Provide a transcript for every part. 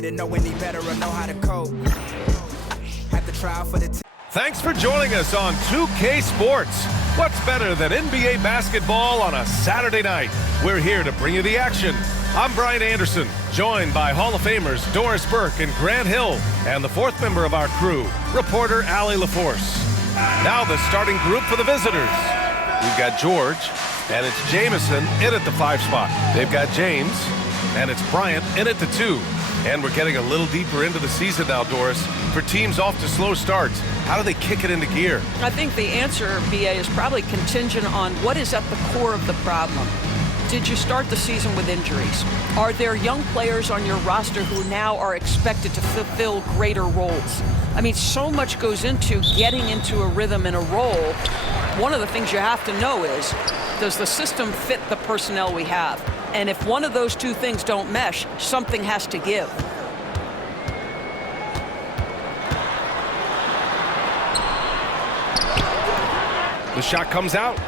didn't know any better or know how to cope. Had to try for the Thanks for joining us on 2K Sports. What's better than NBA basketball on a Saturday night? We're here to bring you the action. I'm Brian Anderson, joined by Hall of Famers Doris Burke and Grant Hill, and the fourth member of our crew, reporter Allie LaForce. Now the starting group for the visitors. We've got George, and it's Jamison in at the 5 spot. They've got James, and it's Bryant in at the 2. And we're getting a little deeper into the season now, Doris. For teams off to slow starts, how do they kick it into gear? I think the answer, BA, is probably contingent on what is at the core of the problem. Did you start the season with injuries? Are there young players on your roster who now are expected to fulfill greater roles? I mean, so much goes into getting into a rhythm and a role. One of the things you have to know is, does the system fit the personnel we have? And if one of those two things don't mesh, something has to give. The shot comes out.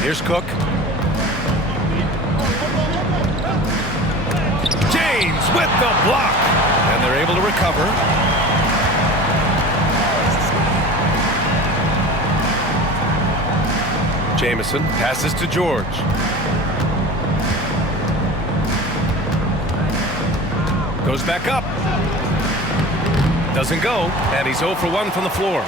Here's Cook. James with the block. And they're able to recover. Jamison passes to George. Goes back up. Doesn't go, and he's 0 for 1 from the floor.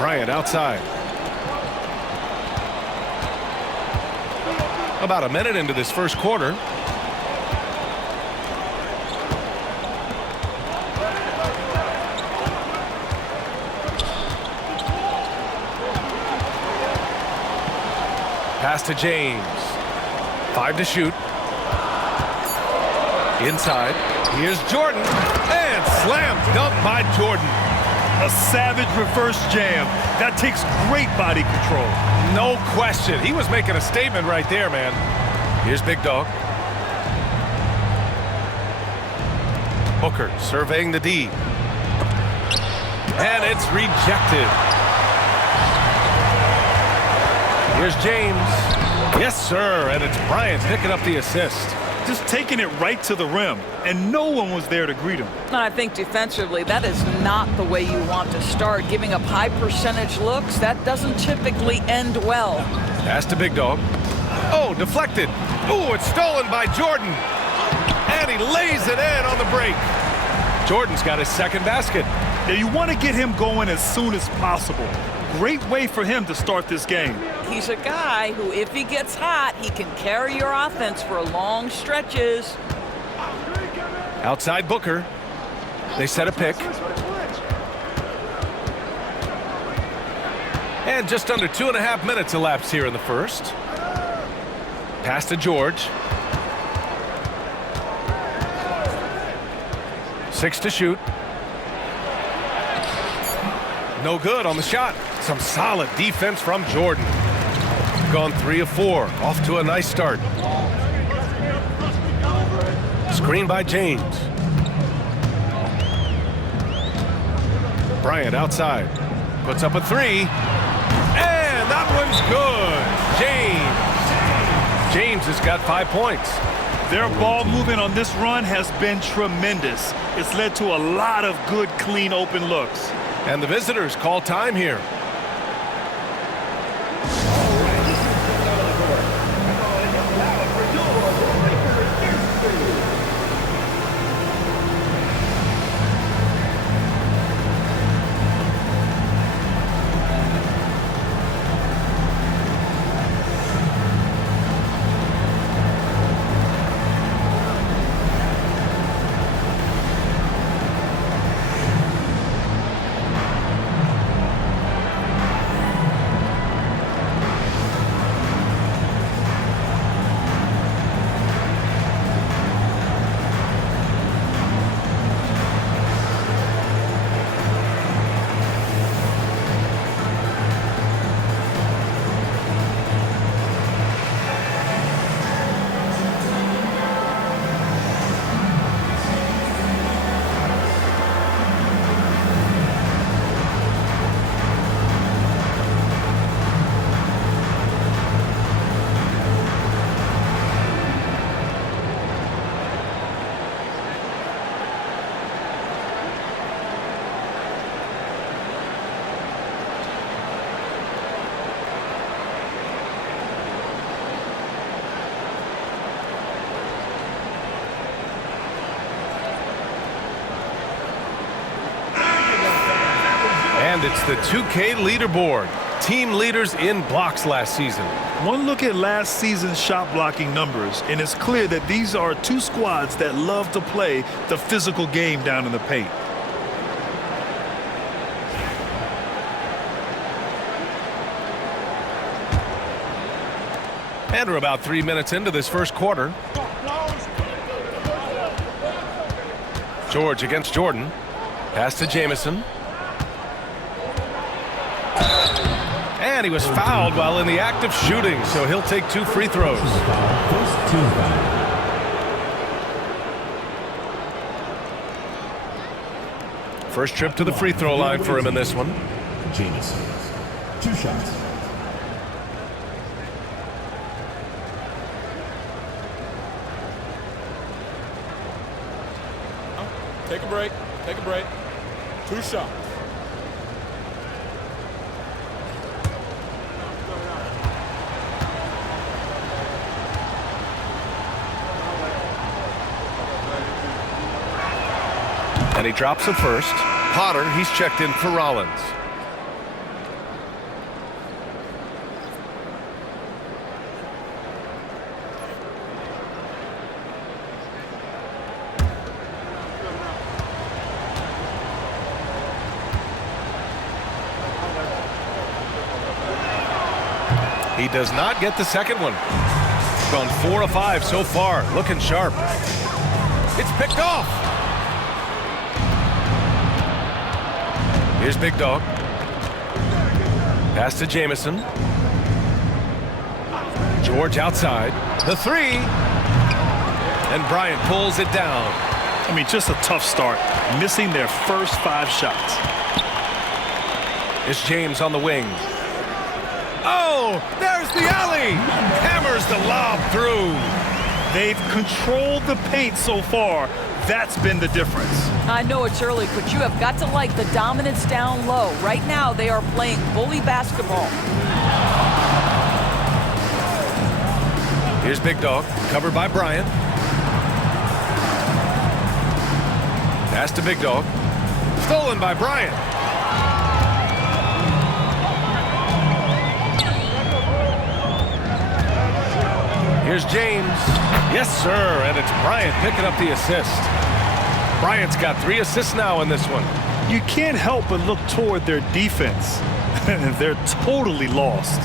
Bryant outside. About a minute into this first quarter. Pass to James. 5 to shoot. Inside. Here's Jordan. And slam dunk by Jordan. A savage reverse jam. That takes great body control. No question. He was making a statement right there, man. Here's Big Dog. Booker surveying the D. And it's rejected. Here's James. Yes, sir. And it's Bryant picking up the assist. Just taking it right to the rim, and no one was there to greet him. And I think defensively, that is not the way you want to start. Giving up high percentage looks, that doesn't typically end well. Pass to Big Dog. Oh, deflected. Oh, it's stolen by Jordan. And he lays it in on the break. Jordan's got his second basket. Now you want to get him going as soon as possible. Great way for him to start this game. He's a guy who, if he gets hot, he can carry your offense for long stretches. Outside Booker. They set a pick. And just under 2.5 minutes elapsed here in the first. Pass to George. 6 to shoot. No good on the shot. Some solid defense from Jordan. Gone 3 of 4. Off to a nice start. Screen by James. Bryant outside. Puts up a 3. And that one's good. James has got 5 points. Their ball movement on this run has been tremendous. It's led to a lot of good, clean, open looks. And the visitors call time here. And it's the 2K leaderboard. Team leaders in blocks last season. One look at last season's shot blocking numbers, and it's clear that these are two squads that love to play the physical game down in the paint. And we're about 3 minutes into this first quarter. George against Jordan. Pass to Jamison. And he was fouled while in the act of shooting, so he'll take 2 free throws. First trip to the free throw line for him in this one. Jamison, 2 shots. Take a break. Take a break. 2 shots. And he drops it first. Potter, he's checked in for Rollins. He does not get the second one. Gone 4 of 5 so far. Looking sharp. It's picked off. Here's Big Dog. Pass to Jamison. George outside. The 3. And Bryant pulls it down. I mean, just a tough start. Missing their first 5 shots. It's James on the wing. Oh, there's the alley. Hammers the lob through. They've controlled the paint so far. That's been the difference. I know it's early, but you have got to like the dominance down low. Right now, they are playing bully basketball. Here's Big Dog, covered by Bryant. Pass to Big Dog. Stolen by Bryant. Here's James. Yes, sir, and it's Bryant picking up the assist. Bryant's got 3 assists now in this one. You can't help but look toward their defense. They're totally lost.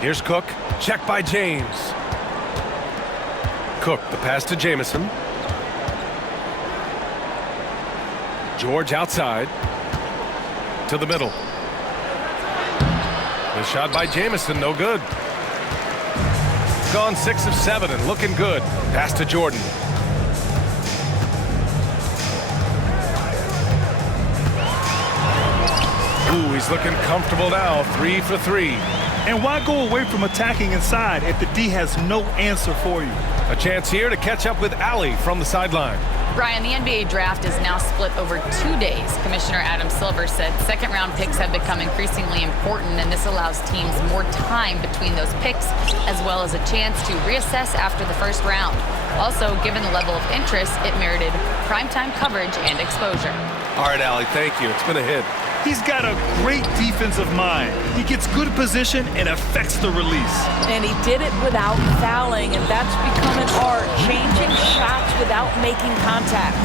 Here's Cook. Check by James. Cook, the pass to Jamison. George outside. To the middle. The shot by Jamison, no good. Gone 6 of 7 and looking good. Pass to Jordan. Ooh, he's looking comfortable now. 3 for 3. And why go away from attacking inside if the D has no answer for you? A chance here to catch up with Allie from the sideline. Brian, the NBA draft is now split over 2 days. Commissioner Adam Silver said second-round picks have become increasingly important, and this allows teams more time between those picks, as well as a chance to reassess after the first round. Also, given the level of interest, it merited primetime coverage and exposure. All right, Allie, thank you. It's been a hit. He's got a great defensive mind. He gets good position and affects the release. And he did it without fouling, and that's become an art, changing shots without making contact.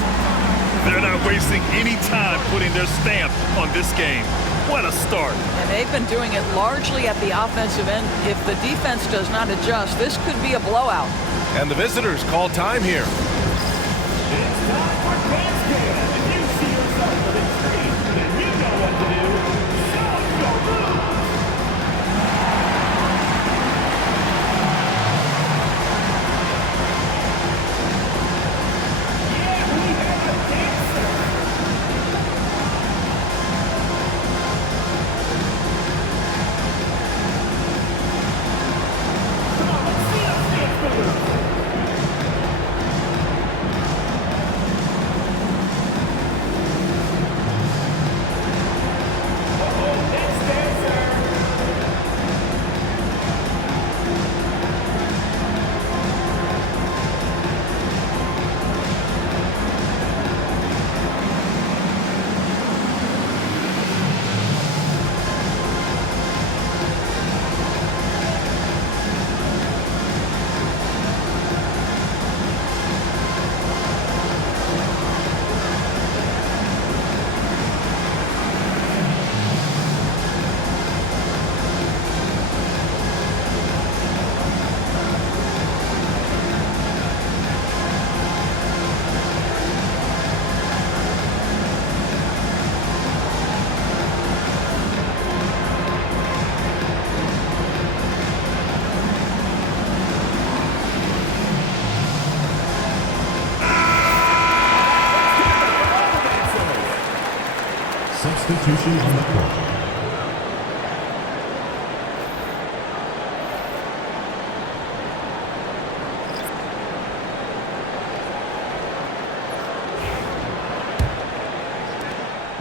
They're not wasting any time putting their stamp on this game. What a start. And they've been doing it largely at the offensive end. If the defense does not adjust, this could be a blowout. And the visitors call time here. It's time for dance game. If you see yourself on the screen, then you know what to do. Show your move. Yeah, we have a dancer. Come on, let's see those dance moves. Substitution on the court.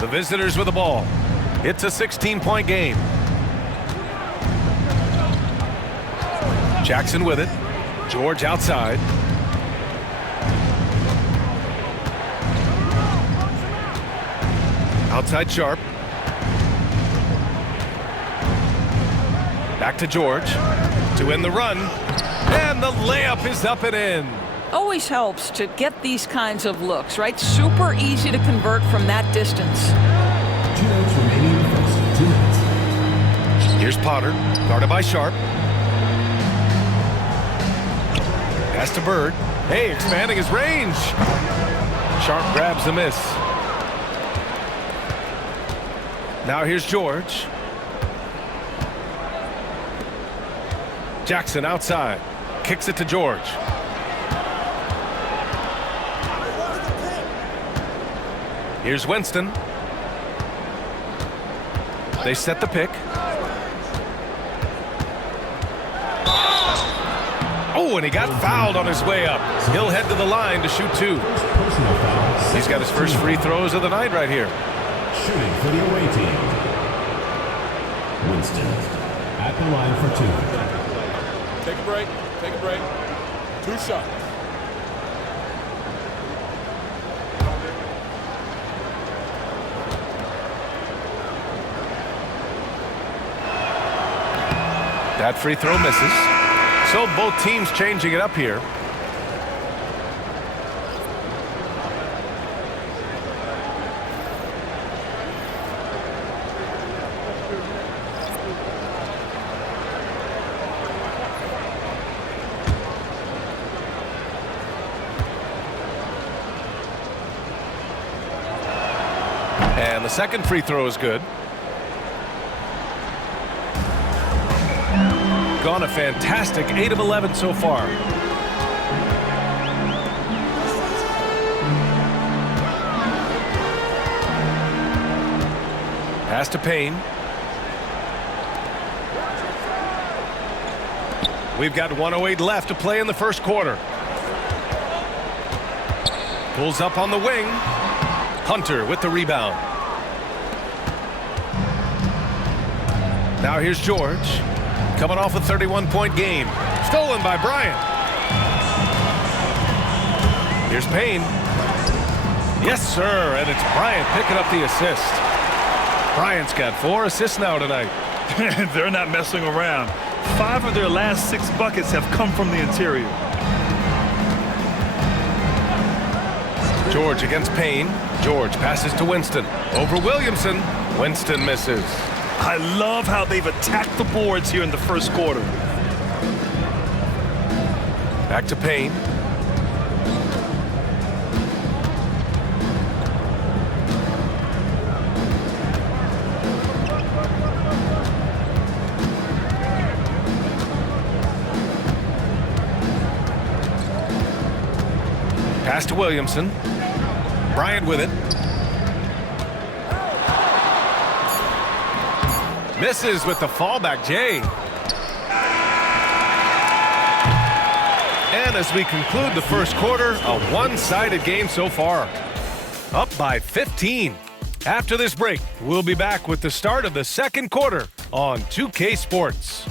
The visitors with the ball. It's a 16-point game. Jackson with it. George outside. Outside Sharp. Back to George to end the run. And the layup is up and in. Always helps to get these kinds of looks, right? Super easy to convert from that distance. 2 minutes remaining in the first. 2 minutes. Here's Potter, guarded by Sharp. Pass to Bird. Hey, expanding his range. Sharp grabs the miss. Now here's George. Jackson outside. Kicks it to George. Here's Winston. They set the pick. Oh, and he got fouled on his way up. He'll head to the line to shoot 2. Personal foul. He's got his first free throws of the night right here. Shooting for the away team. Winston at the line for 2. Take a break. Take a break. 2 shots. That free throw misses. So both teams changing it up here. And the second free throw is good. Gone a fantastic 8 of 11 so far. Pass to Payne. We've got 1:08 left to play in the first quarter. Pulls up on the wing. Hunter with the rebound. Now here's George. Coming off a 31-point game. Stolen by Bryant. Here's Payne. Yes, sir, and it's Bryant picking up the assist. Bryant's got 4 assists now tonight. They're not messing around. 5 of their last 6 buckets have come from the interior. George against Payne. George passes to Winston. Over Williamson. Winston misses. I love how they've attacked the boards here in the first quarter. Back to Payne. Pass to Williamson. Bryant with it. Misses with the fallback, Jay. And as we conclude the first quarter, a one-sided game so far. Up by 15. After this break, we'll be back with the start of the second quarter on 2K Sports.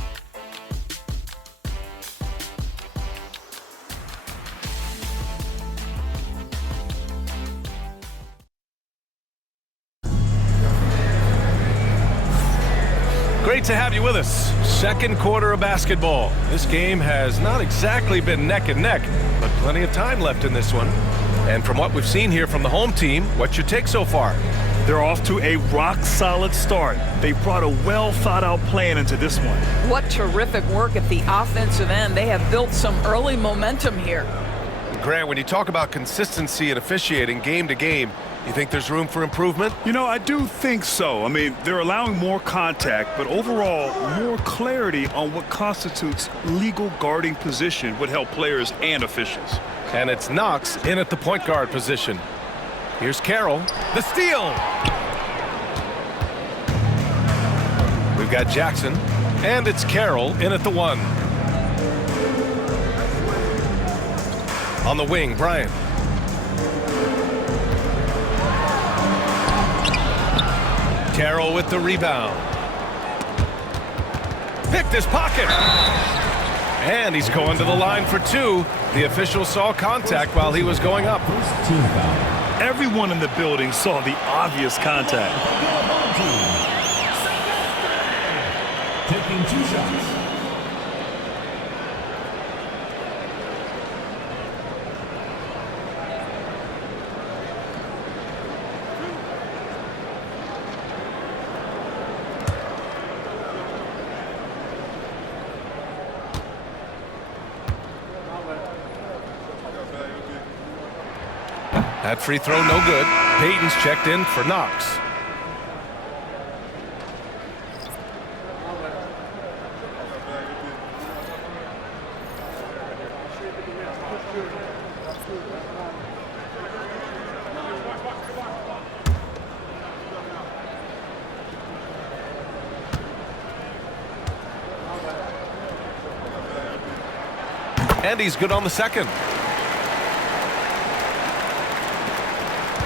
Great to have you with us. Second quarter of basketball. This game has not exactly been neck and neck, but plenty of time left in this one. And from what we've seen here from the home team, what's your take so far? They're off to a rock-solid start. They brought a well-thought-out plan into this one. What terrific work at the offensive end. They have built some early momentum here. Grant, when you talk about consistency and officiating game to game, you think there's room for improvement? You know, I do think so. I mean, they're allowing more contact, but overall, more clarity on what constitutes legal guarding position would help players and officials. And it's Knox in at the point guard position. Here's Carroll. The steal. We've got Jackson, and it's Carroll in at the 1. On the wing, Bryant. Carroll with the rebound. Picked his pocket. And he's going to the line for 2. The official saw contact while he was going up. Team foul. Everyone in the building saw the obvious contact. Taking 2 shots. That free throw no good. Payton's checked in for Knox. And he's good on the second.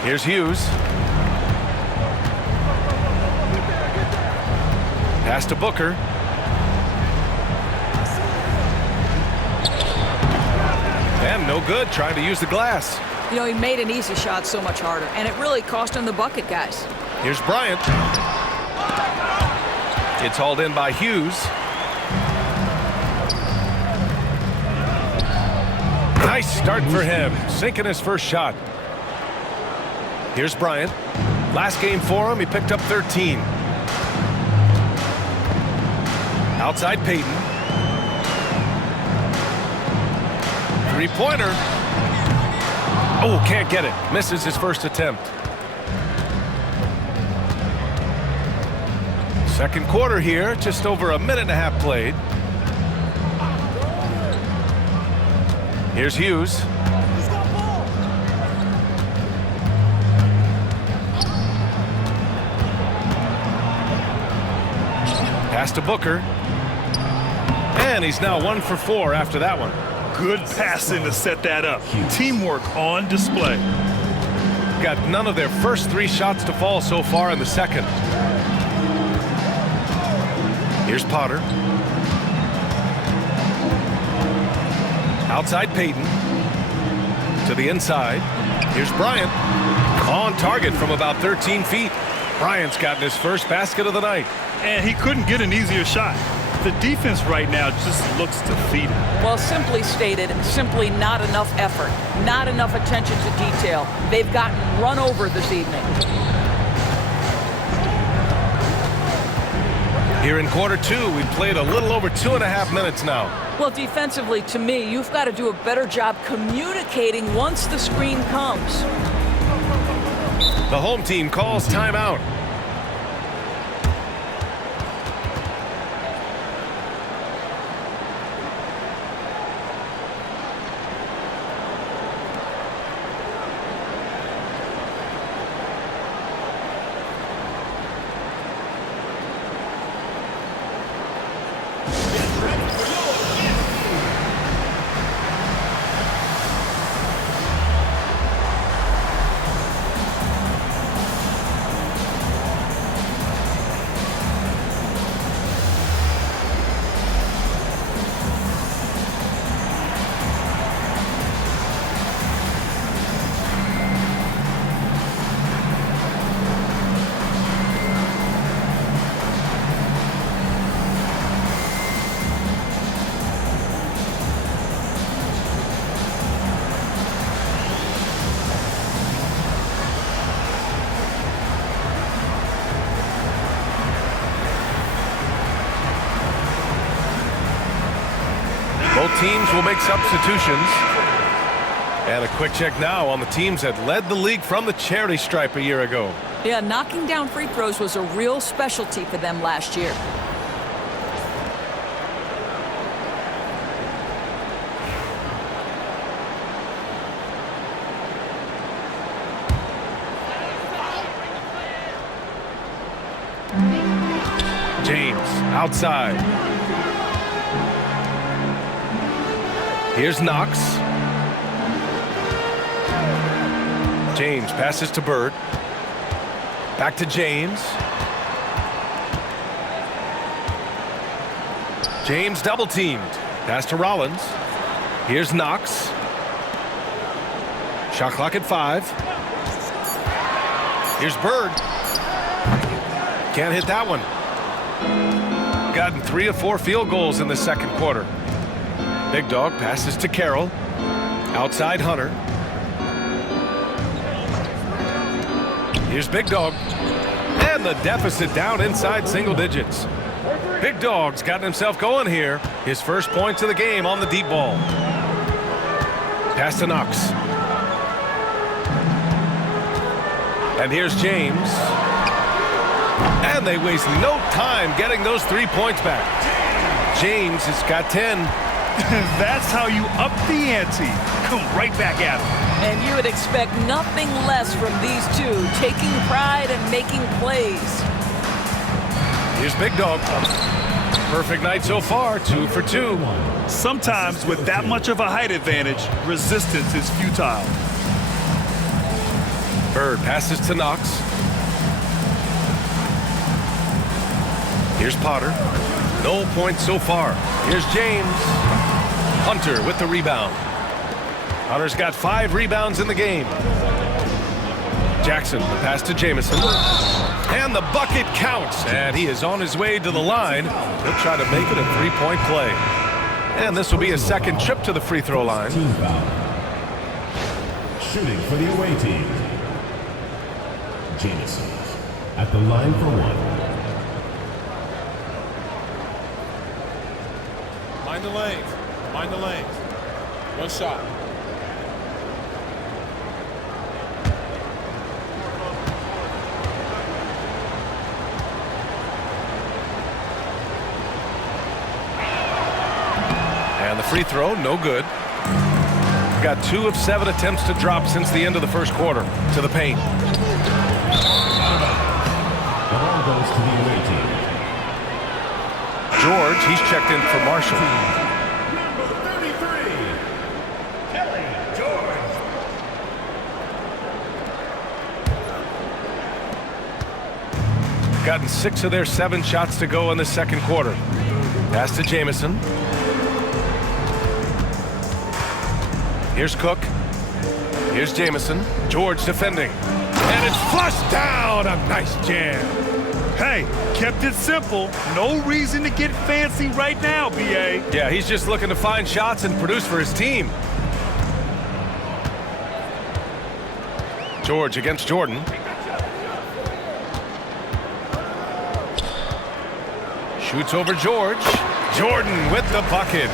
Here's Hughes. Pass to Booker. And no good, trying to use the glass. You know, he made an easy shot so much harder, and it really cost him the bucket, guys. Here's Bryant. It's hauled in by Hughes. Nice start for him, sinking his first shot. Here's Bryant. Last game for him, he picked up 13. Outside Payton. Three-pointer. Oh, can't get it. Misses his first attempt. Second quarter here, just over a minute and a half played. Here's Hughes. Pass to Booker. And he's now 1 for 4 after that one. Good passing to set that up. Teamwork on display. Got none of their first 3 shots to fall so far in the second. Here's Potter. Outside Payton. To the inside. Here's Bryant. On target from about 13 feet. Bryant's gotten his first basket of the night. And he couldn't get an easier shot. The defense right now just looks defeated. Well, simply stated, simply not enough effort, not enough attention to detail. They've gotten run over this evening. Here in quarter 2, we've played a little over 2.5 minutes now. Well, defensively, to me, you've got to do a better job communicating once the screen comes. The home team calls timeout. Both teams will make substitutions. And a quick check now on the teams that led the league from the charity stripe a year ago. Yeah, knocking down free throws was a real specialty for them last year. James outside. Here's Knox. James passes to Bird. Back to James. James double teamed. Pass to Rollins. Here's Knox. Shot clock at 5. Here's Bird. Can't hit that one. Gotten 3 of 4 field goals in the second quarter. Big Dog passes to Carroll. Outside Hunter. Here's Big Dog. And the deficit down inside single digits. Big Dog's gotten himself going here. His first points of the game on the deep ball. Pass to Knox. And here's James. And they waste no time getting those 3 points back. James has got 10. That's how you up the ante. Come right back at him. And you would expect nothing less from these two, taking pride and making plays. Here's Big Dog. Perfect night so far, 2 for 2. Sometimes with that much of a height advantage, resistance is futile. Bird passes to Knox. Here's Potter. No points so far. Here's James. Hunter with the rebound. Hunter's got 5 rebounds in the game. Jackson, the pass to Jamison. And the bucket counts. And he is on his way to the line. He'll try to make it a 3-point play. And this will be his second trip to the free throw line. Team foul. Shooting for the away team. Jamison at the line for 1. Mind the lanes. Mind the lanes. 1 shot. And the free throw, no good. Got 2 of 7 attempts to drop since the end of the first quarter. To the paint. The ball goes to the away team. George, he's checked in for Marshall. Number 33, Kelly George. Gotten 6 of their 7 shots to go in the second quarter. Pass to Jamison. Here's Cook. Here's Jamison. George defending. And it's flushed down. A nice jam. Hey, kept it simple. No reason to get fancy right now, B.A. Yeah, he's just looking to find shots and produce for his team. George against Jordan. Shoots over George. Jordan with the bucket.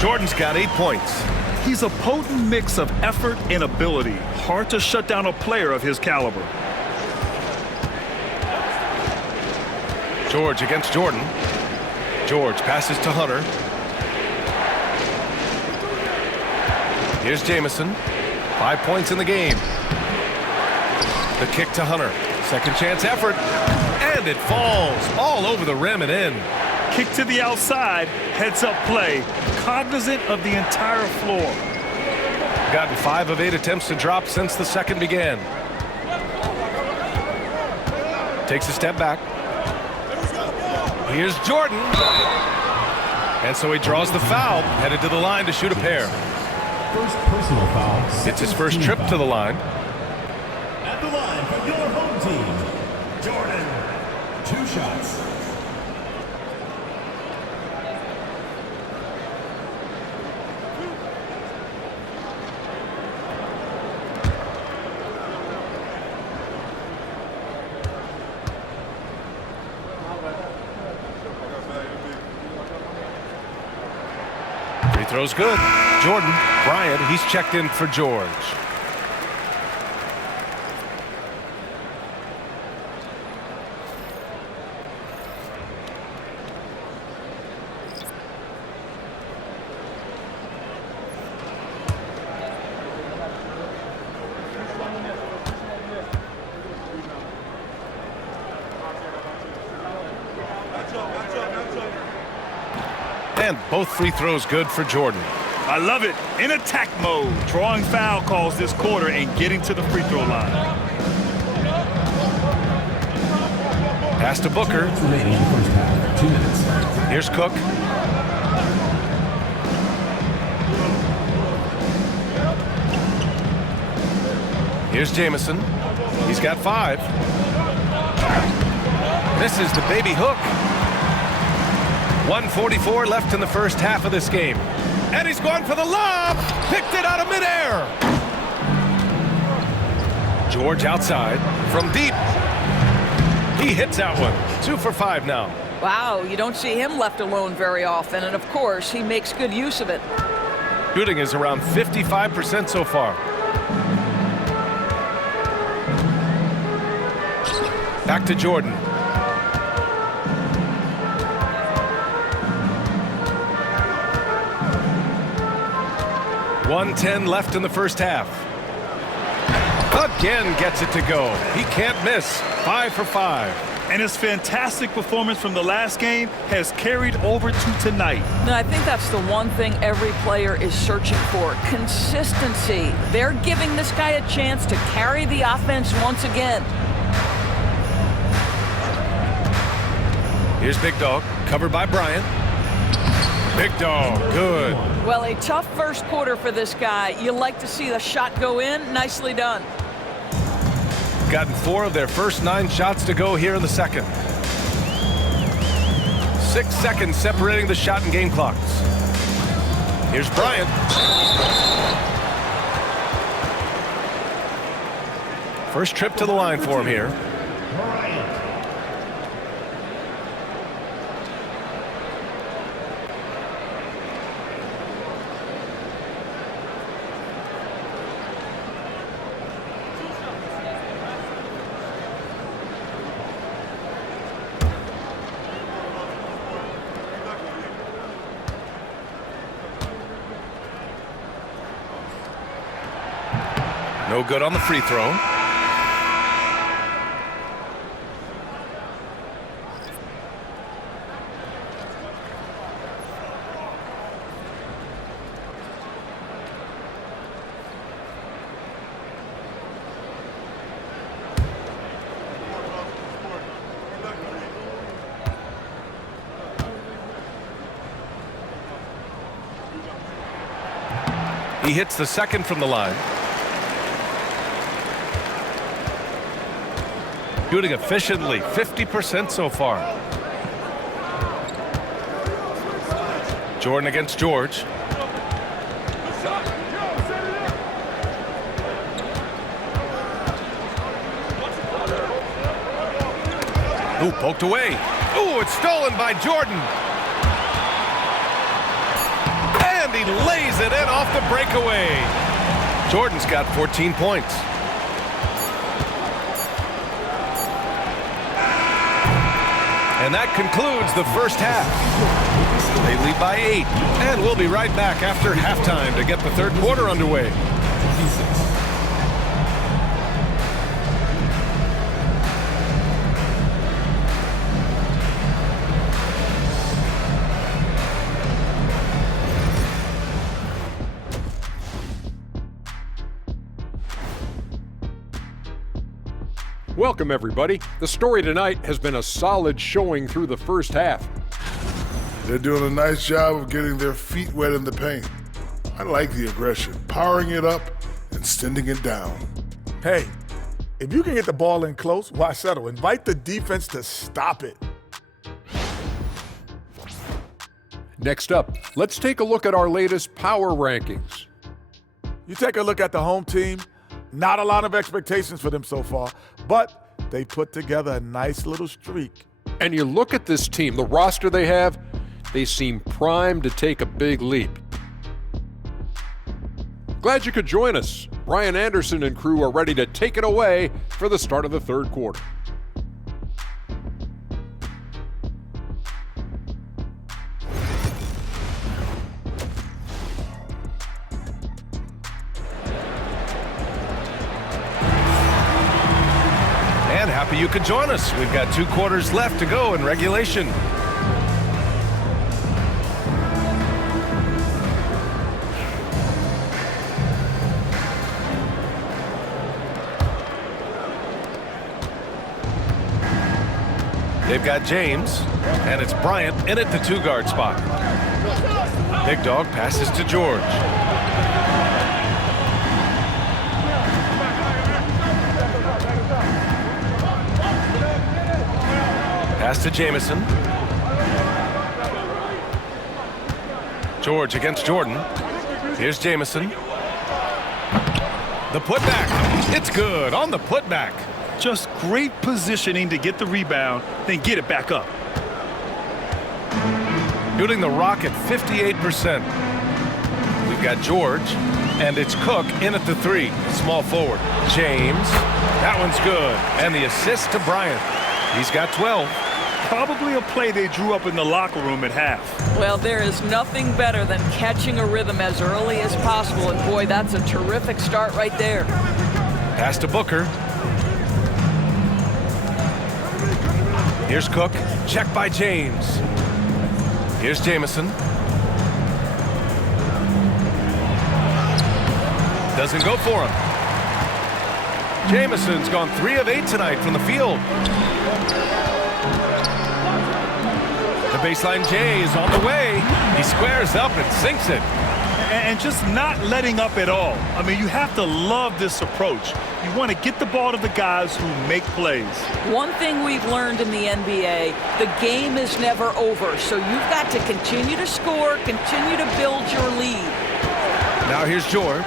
Jordan's got 8 points. He's a potent mix of effort and ability. Hard to shut down a player of his caliber. George against Jordan. George passes to Hunter. Here's Jamison. 5 points in the game. The kick to Hunter. Second chance effort. And it falls all over the rim and in. Kick to the outside, heads up play, cognizant of the entire floor. Gotten 5 of 8 attempts to drop since the second began. Takes a step back. Here's Jordan. And so he draws the foul, headed to the line to shoot a pair. First personal foul. It's his first trip to the line. At the line for your home team, Jordan. 2 shots. Free throw's good. Jordan, Bryant, he's checked in for George. And both free throws good for Jordan. I love it. In attack mode, drawing foul calls this quarter and getting to the free throw line. Pass to Booker. Remaining in the first half. 2 minutes. Here's Cook. Here's Jamison. He's got 5. Misses the baby hook. 1:44 left in the first half of this game. And he's going for the lob. Picked it out of midair. George outside from deep. He hits that one. 2 for 5 now. Wow, you don't see him left alone very often, and of course, he makes good use of it. Shooting is around 55% so far. Back to Jordan. .110 left in the first half. Again gets it to go. He can't miss. 5 for 5. And his fantastic performance from the last game has carried over to tonight. No, I think that's the one thing every player is searching for. Consistency. They're giving this guy a chance to carry the offense once again. Here's Big Dog, covered by Bryant. Big Dog, good. Well, a tough first quarter for this guy. You like to see the shot go in. Nicely done. Gotten 4 of their first 9 shots to go here in the second. 6 seconds separating the shot and game clocks. Here's Bryant. First trip to the line for him here. No good on the free throw. He hits the second from the line. Shooting efficiently, 50% so far. Jordan against George. Ooh, poked away. Ooh, it's stolen by Jordan. And he lays it in off the breakaway. Jordan's got 14 points. And that concludes the first half. They lead by 8, and we'll be right back after halftime to get the third quarter underway. Welcome, everybody. The story tonight has been a solid showing through the first half. They're doing a nice job of getting their feet wet in the paint. I like the aggression, powering it up and sending it down. Hey, if you can get the ball in close, why settle? Invite the defense to stop it. Next up, let's take a look at our latest power rankings. You take a look at the home team, not a lot of expectations for them so far, but they put together a nice little streak. And you look at this team, the roster they have, they seem primed to take a big leap. Glad you could join us. Brian Anderson and crew are ready to take it away for the start of the third quarter. Happy you could join us. We've got 2 quarters left to go in regulation. They've got James, and it's Bryant in at the 2-guard spot. Big Dog passes to George. Pass to Jamison. George against Jordan. Here's Jamison. The putback. It's good on the putback. Just great positioning to get the rebound, then get it back up. Shooting the rock at 58%. We've got George, and it's Cook in at the 3. Small forward. James. That one's good. And the assist to Bryant. He's got 12. Probably a play they drew up in the locker room at half. Well, there is nothing better than catching a rhythm as early as possible, and boy, that's a terrific start right there. Pass to Booker. Here's Cook. Check by James. Here's Jamison. Doesn't go for him. Jamison's gone 3 of 8 tonight from the field. The baseline J is on the way. He squares up and sinks it. And just not letting up at all. I mean, you have to love this approach. You want to get the ball to the guys who make plays. One thing we've learned in the NBA, the game is never over. So you've got to continue to score, continue to build your lead. Now here's George.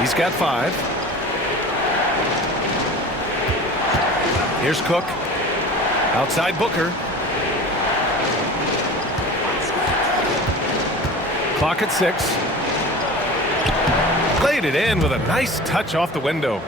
He's got 5. Here's Cook. Outside Booker. Clock at 6. Laid it in with a nice touch off the window.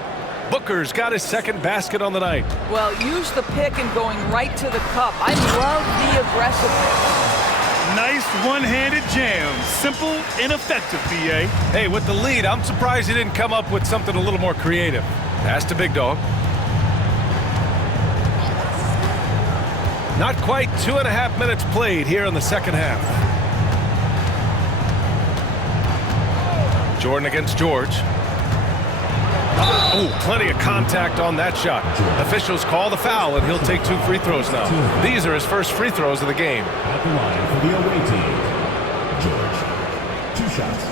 Booker's got his second basket on the night. Well, use the pick and going right to the cup. I love the aggressiveness. Nice one-handed jam. Simple and effective, BA. Hey, with the lead, I'm surprised he didn't come up with something a little more creative. Pass to Big Dog. Not quite 2.5 minutes played here in the second half. Jordan against George. Oh, plenty of contact on that shot. Officials call the foul, and he'll take 2 free throws now. These are his first free throws of the game. At the line for the away team, George. 2 shots.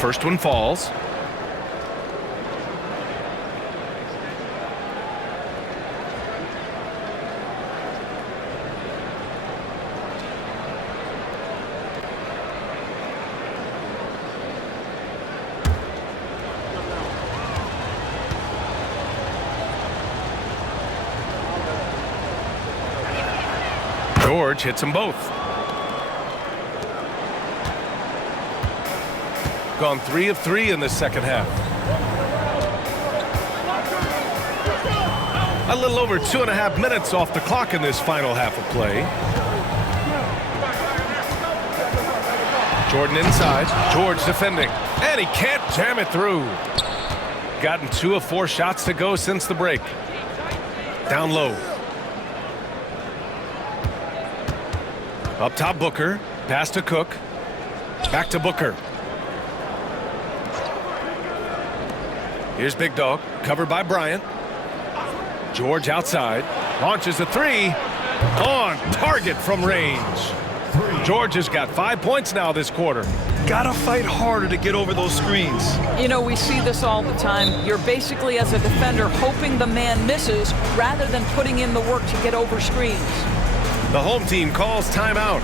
First one falls. George hits them both. Gone 3 of 3 in this second half. A little over 2.5 minutes off the clock in this final half of play. Jordan inside. George defending. And he can't jam it through. Gotten 2 of 4 shots to go since the break. Down low. Up top Booker. Pass to Cook. Back to Booker. Here's Big Dog, covered by Bryant. George outside, launches a 3, on target from range. George has got 5 points now this quarter. Gotta fight harder to get over those screens. You know, we see this all the time. You're basically, as a defender, hoping the man misses rather than putting in the work to get over screens. The home team calls timeout.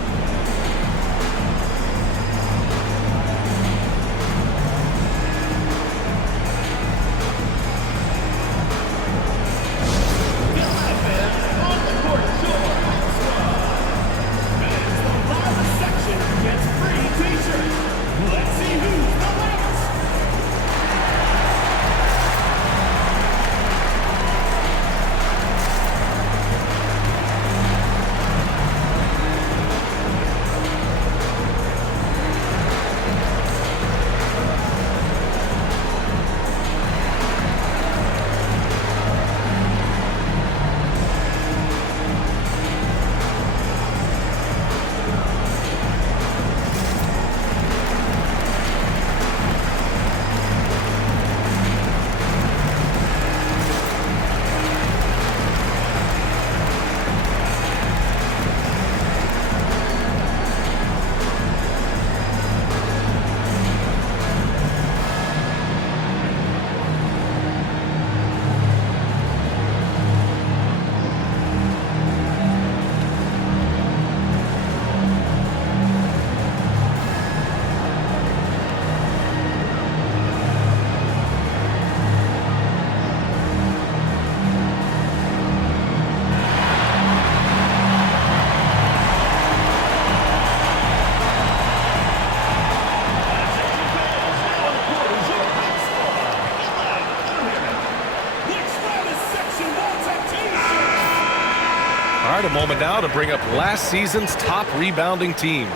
right, a moment now to bring up last season's top rebounding teams.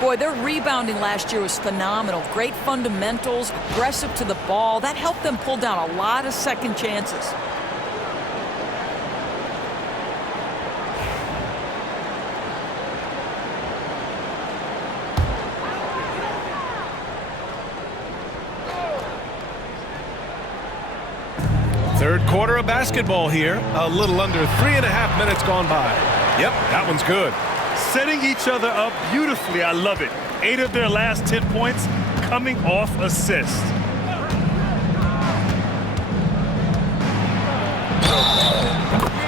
Boy, their rebounding last year was phenomenal. Great fundamentals, aggressive to the ball. That helped them pull down a lot of second chances. Third quarter of basketball here. A little under 3.5 minutes gone by. Yep, that one's good. Setting each other up beautifully. I love it. 8 of their last 10 points coming off assists.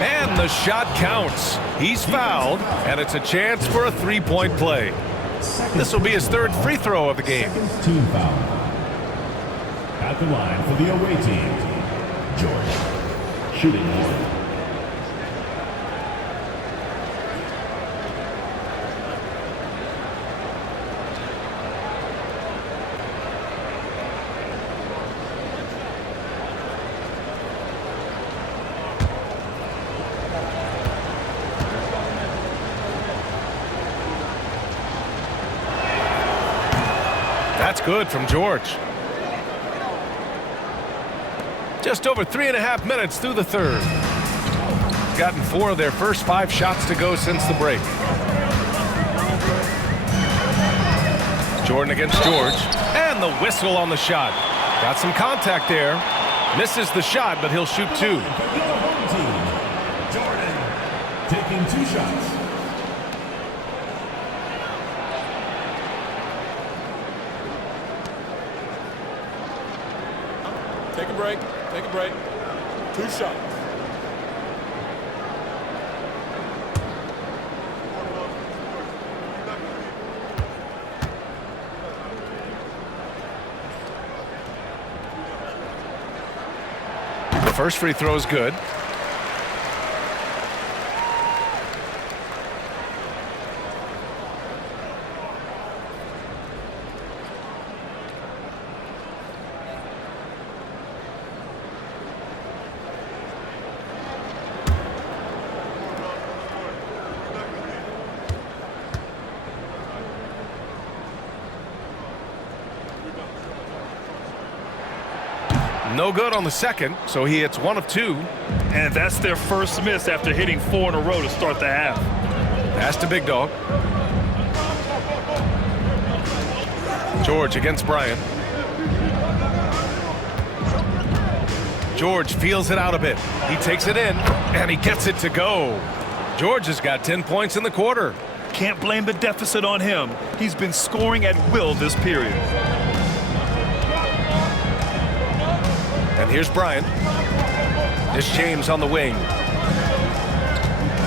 And the shot counts. He's fouled, and it's a chance for a three-point play. This will be his third free throw of the game. Team foul. At the line for the away team, George. Shooting one. That's good from George. Just over 3.5 minutes through the third. Gotten 4 of their first 5 shots to go since the break. Jordan against George. And the whistle on the shot. Got some contact there. Misses the shot, but he'll shoot 2. Jordan taking 2 shots. Take a break. Take a break. 2 shots. The first free throw is good. No good on the second, so he hits 1 of 2. And that's their first miss after hitting 4 in a row to start the half. Pass to Big Dog. George against Bryant. George feels it out a bit. He takes it in, and he gets it to go. George has got 10 points in the quarter. Can't blame the deficit on him. He's been scoring at will this period. And here's Bryant. There's James on the wing.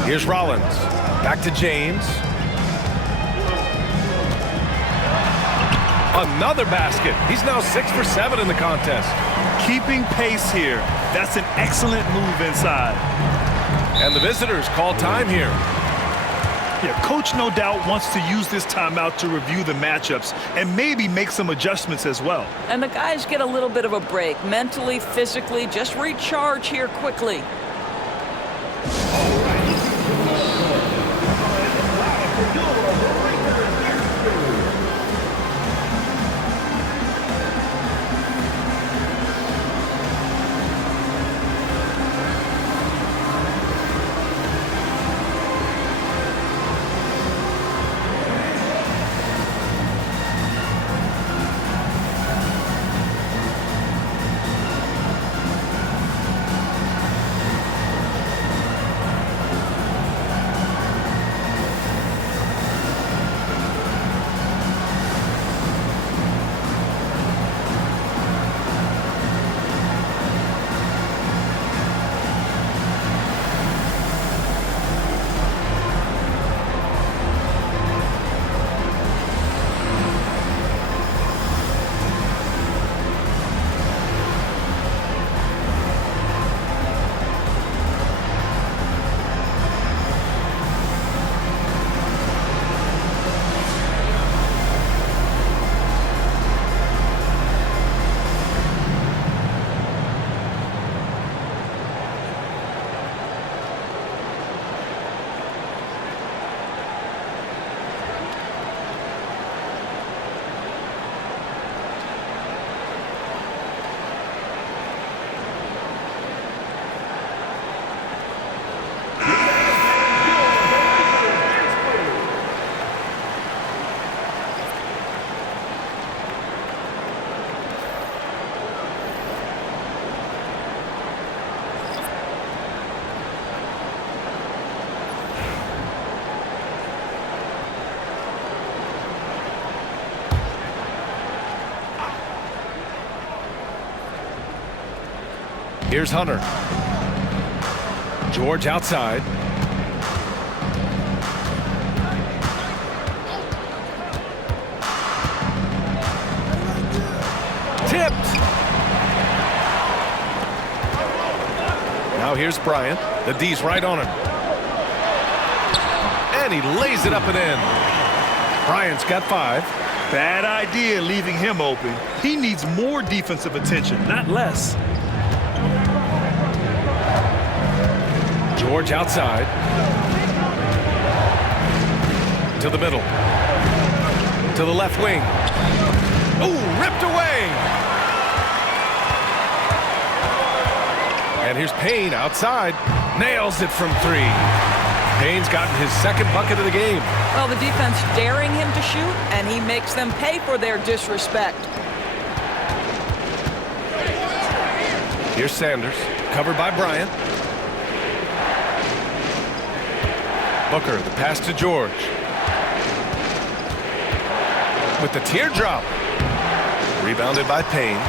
Here's Rollins. Back to James. Another basket. He's now 6 for 7 in the contest. Keeping pace here. That's an excellent move inside. And the visitors call time here. Yeah, coach no doubt wants to use this timeout to review the matchups and maybe make some adjustments as well. And the guys get a little bit of a break, mentally, physically, just recharge here quickly. Here's Hunter. George outside. Tipped. Now here's Bryant. The D's right on him. And he lays it up and in. Bryant's got 5. Bad idea leaving him open. He needs more defensive attention, not less. George outside. To the middle. To the left wing. Ooh, ripped away. And here's Payne outside. Nails it from 3. Payne's gotten his second bucket of the game. Well, the defense daring him to shoot, and he makes them pay for their disrespect. Here's Sanders, covered by Bryant. Booker, the pass to George. With the teardrop. Rebounded by Payne.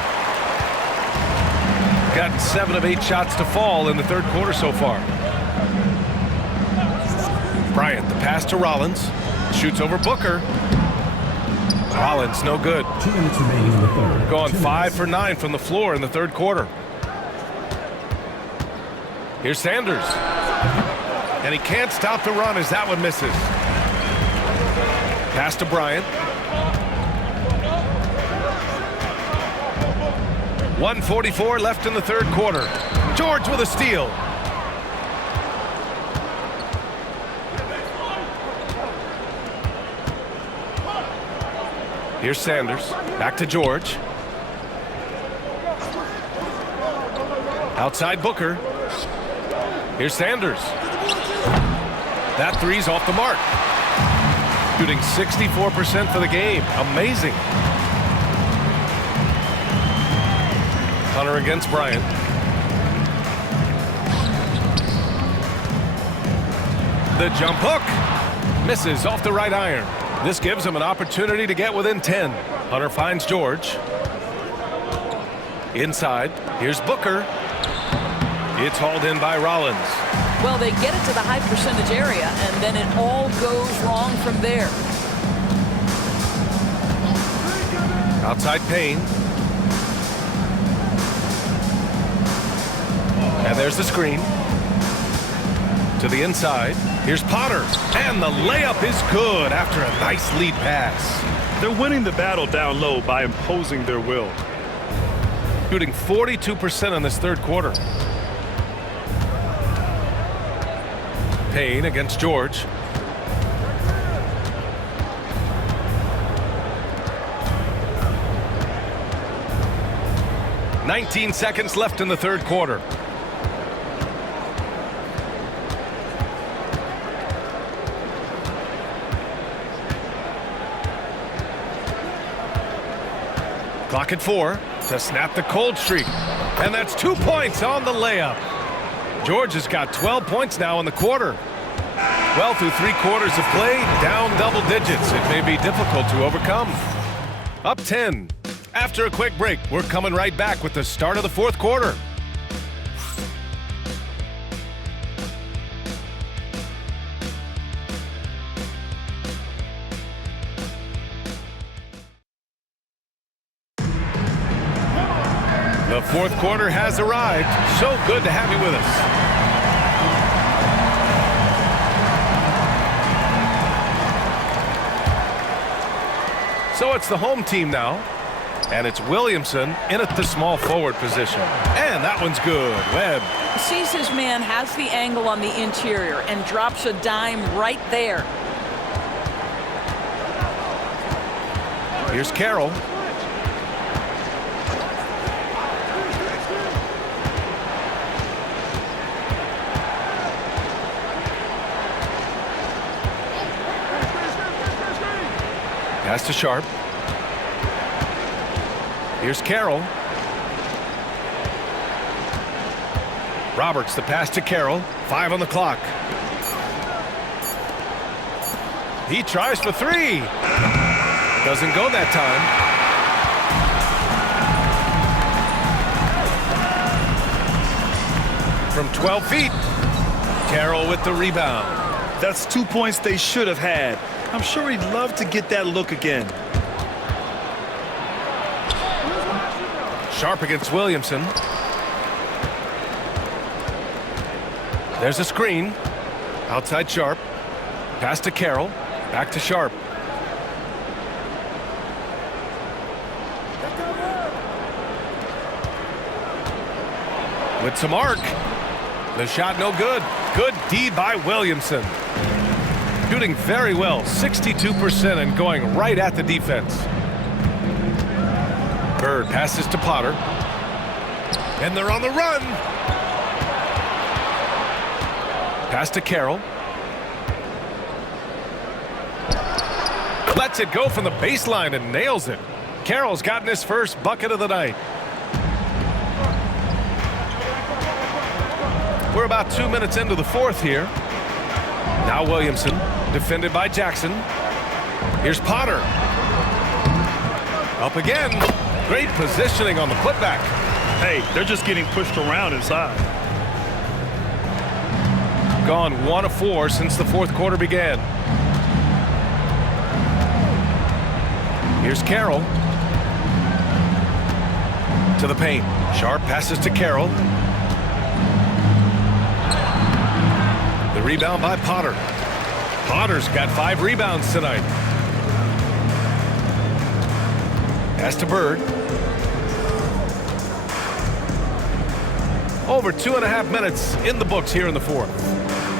Gotten 7 of 8 shots to fall in the third quarter so far. Bryant, the pass to Rollins. Shoots over Booker. Rollins, no good. 2 minutes remaining in the third. Going 5 for 9 from the floor in the third quarter. Here's Sanders. And he can't stop the run as that one misses. Pass to Bryant. 1:44 left in the third quarter. George with a steal. Here's Sanders. Back to George. Outside Booker. Here's Sanders. That three's off the mark. Shooting 64% for the game. Amazing. Hunter against Bryant. The jump hook. Misses off the right iron. This gives him an opportunity to get within 10. Hunter finds George. Inside. Here's Booker. It's hauled in by Rollins. Well, they get it to the high percentage area, and then it all goes wrong from there. Outside Payne. And there's the screen. To the inside. Here's Potter. And the layup is good after a nice lead pass. They're winning the battle down low by imposing their will. Shooting 42% in this third quarter. Payne against George. "19 seconds left in the third quarter. Clock at 4 to snap the cold streak. And that's 2 points on the layup. George has got 12 points now in the quarter. Well, through 3 quarters of play, down double digits. It may be difficult to overcome. Up 10. After a quick break, we're coming right back with the start of the fourth quarter. The fourth quarter has arrived. So good to have you with us. So it's the home team now. And it's Williamson in at the small forward position. And that one's good. Webb Sees his man, has the angle on the interior, and drops a dime right there. Here's Carroll. Pass to Sharp. Here's Carroll. Roberts, the pass to Carroll. 5 on the clock. He tries for 3. Doesn't go that time. from 12 feet. Carroll with the rebound. That's 2 points they should have had. I'm sure he'd love to get that look again. Sharp against Williamson. There's a screen. Outside Sharp. Pass to Carroll. Back to Sharp. With some arc. The shot no good. Good D by Williamson. Shooting very well, 62% and going right at the defense. Bird passes to Potter. And they're on the run. Pass to Carroll. Lets it go from the baseline and nails it. Carroll's gotten his first bucket of the night. We're about 2 minutes into the fourth here. Now Williamson, defended by Jackson. Here's Potter. Up again. Great positioning on the putback. Hey, they're just getting pushed around inside. Gone 1 of 4 since the fourth quarter began. Here's Carroll. To the paint. Sharp passes to Carroll. The rebound by Potter. Potter's got 5 rebounds tonight. Pass to Bird. Over 2.5 minutes in the books here in the fourth.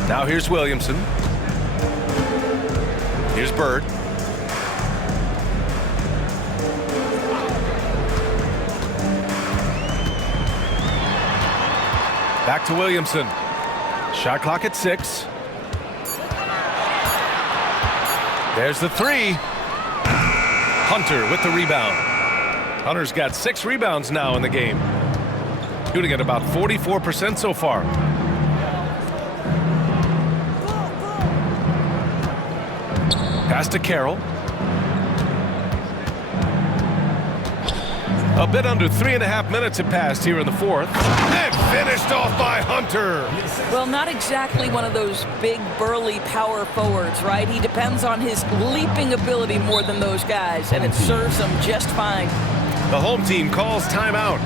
Now here's Williamson. Here's Bird. Back to Williamson. Shot clock at 6. There's the 3. Hunter with the rebound. Hunter's got 6 rebounds now in the game. Shooting at about 44% so far. Pass to Carroll. A bit under 3.5 minutes have passed here in the fourth. And finished off by Hunter. Well, not exactly one of those big, burly power forwards, right? He depends on his leaping ability more than those guys, and it serves him just fine. The home team calls timeout.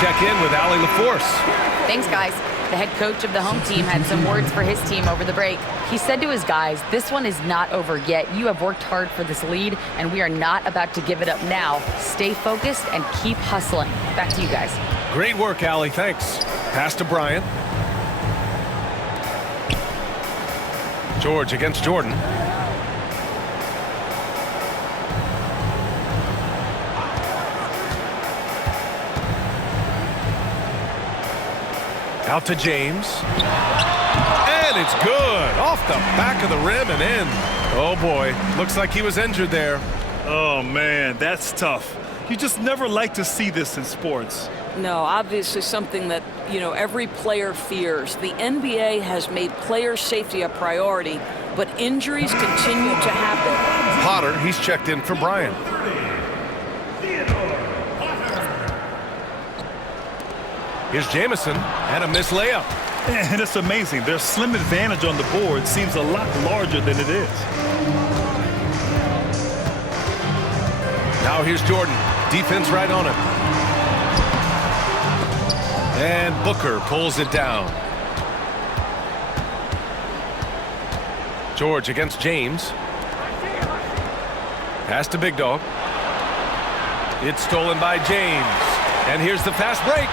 Check in with Allie LaForce. Thanks, guys. The head coach of the home team had some words for his team over the break. He said to his guys, "This one is not over yet. You have worked hard for this lead, and we are not about to give it up now. Stay focused and keep hustling." Back to you guys. Great work, Allie. Thanks. Pass to Bryant. George against Jordan. Out to James. And it's good. Off the back of the rim and in. Oh, boy. Looks like he was injured there. Oh, man, that's tough. You just never like to see this in sports. No, obviously something that, every player fears. The NBA has made player safety a priority, but injuries continue to happen. Potter, he's checked in for Bryant. Here's Jamison and a missed layup. And it's amazing. Their slim advantage on the board seems a lot larger than it is. Now here's Jordan. Defense right on him. And Booker pulls it down. George against James. Pass to Big Dog. It's stolen by James. And here's the fast break.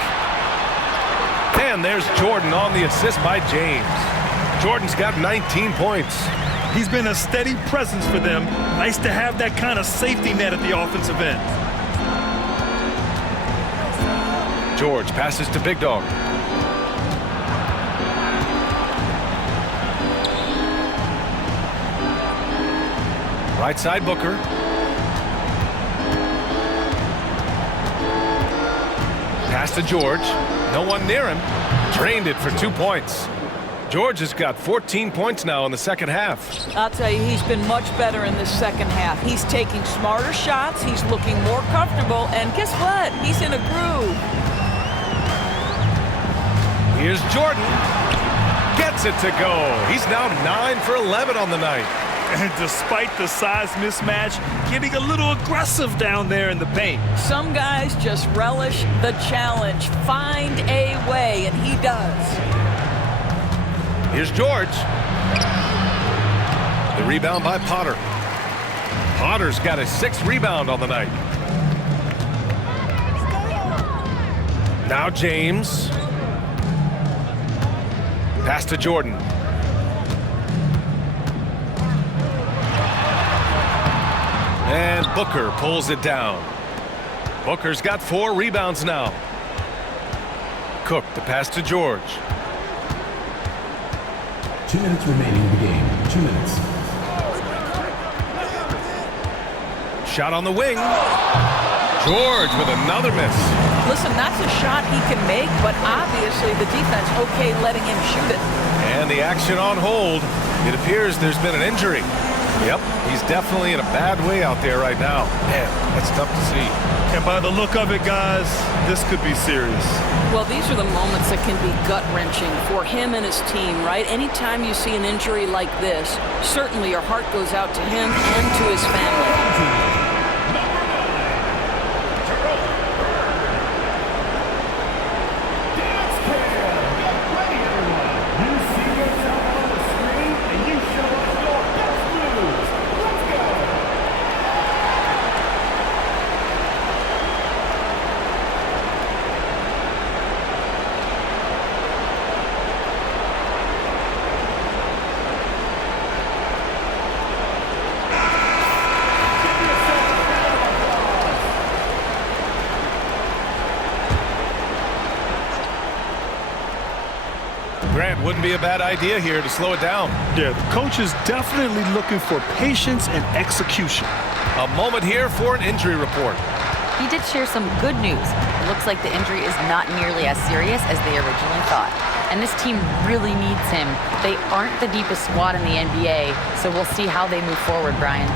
And there's Jordan on the assist by James. Jordan's got 19 points. He's been a steady presence for them. Nice to have that kind of safety net at the offensive end. George passes to Big Dog. Right side Booker. Pass to George. No one near him. Drained it for 2 points. George has got 14 points now in the second half. I'll tell you, he's been much better in this second half. He's taking smarter shots. He's looking more comfortable. And guess what? He's in a groove. Here's Jordan. Gets it to go. He's now 9 for 11 on the night. And despite the size mismatch, getting a little aggressive down there in the paint. Some guys just relish the challenge. Find a way, and he does. Here's George. The rebound by Potter. Potter's got his 6th rebound on the night. Now James. Pass to Jordan. And Booker pulls it down. Booker's got 4 rebounds now. Cook the pass to George. 2 minutes remaining in the game. 2 minutes. Shot on the wing. George with another miss. Listen, that's a shot he can make, but obviously the defense okay letting him shoot it. And the action on hold. It appears there's been an injury. Yep, he's definitely in a bad way out there right now. Man, that's tough to see. And by the look of it, guys, this could be serious. Well, these are the moments that can be gut-wrenching for him and his team, right? Anytime you see an injury like this, certainly your heart goes out to him and to his family. Grant, wouldn't be a bad idea here to slow it down. Yeah, the coach is definitely looking for patience and execution. A moment here for an injury report. He did share some good news. It looks like the injury is not nearly as serious as they originally thought. And this team really needs him. They aren't the deepest squad in the NBA, so we'll see how they move forward, Brian.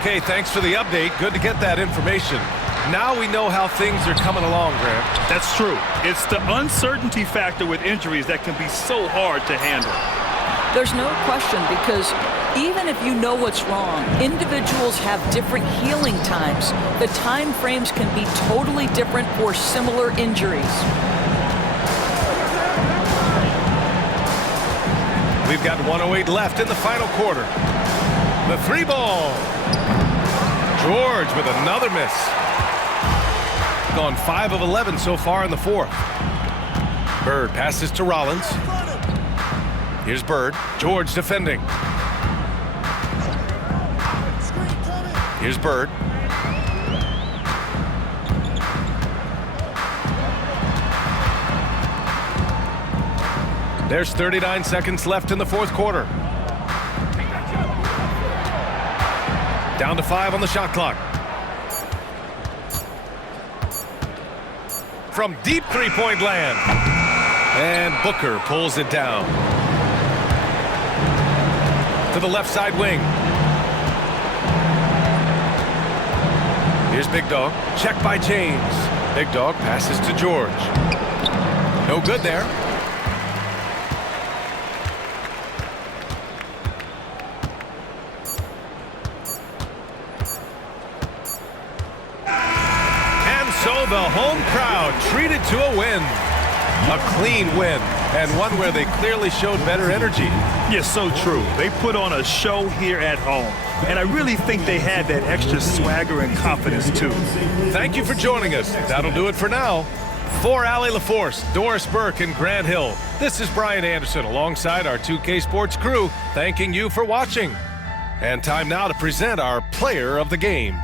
Okay, thanks for the update. Good to get that information. Now we know how things are coming along, Grant. That's true. It's the uncertainty factor with injuries that can be so hard to handle. There's no question, because even if you know what's wrong, individuals have different healing times. The time frames can be totally different for similar injuries. We've got 1:08 left in the final quarter. The 3-ball. George with another miss. Gone 5 of 11 so far in the 4th. Bird passes to Rollins. Here's Bird. George defending. Here's Bird. There's 39 seconds left in the 4th quarter. Down to 5 on the shot clock. From deep three-point land. And Booker pulls it down. To the left side wing. Here's Big Dog. Checked by James. Big Dog passes to George. No good there. So the home crowd treated to a win. A clean win. and one where they clearly showed better energy. Yes, so true. They put on a show here at home, and I really think they had that extra swagger and confidence, too. Thank you for joining us. That'll do it for now. For Allie LaForce, Doris Burke, and Grant Hill, this is Brian Anderson alongside our 2K Sports crew, thanking you for watching. And time now to present our player of the game.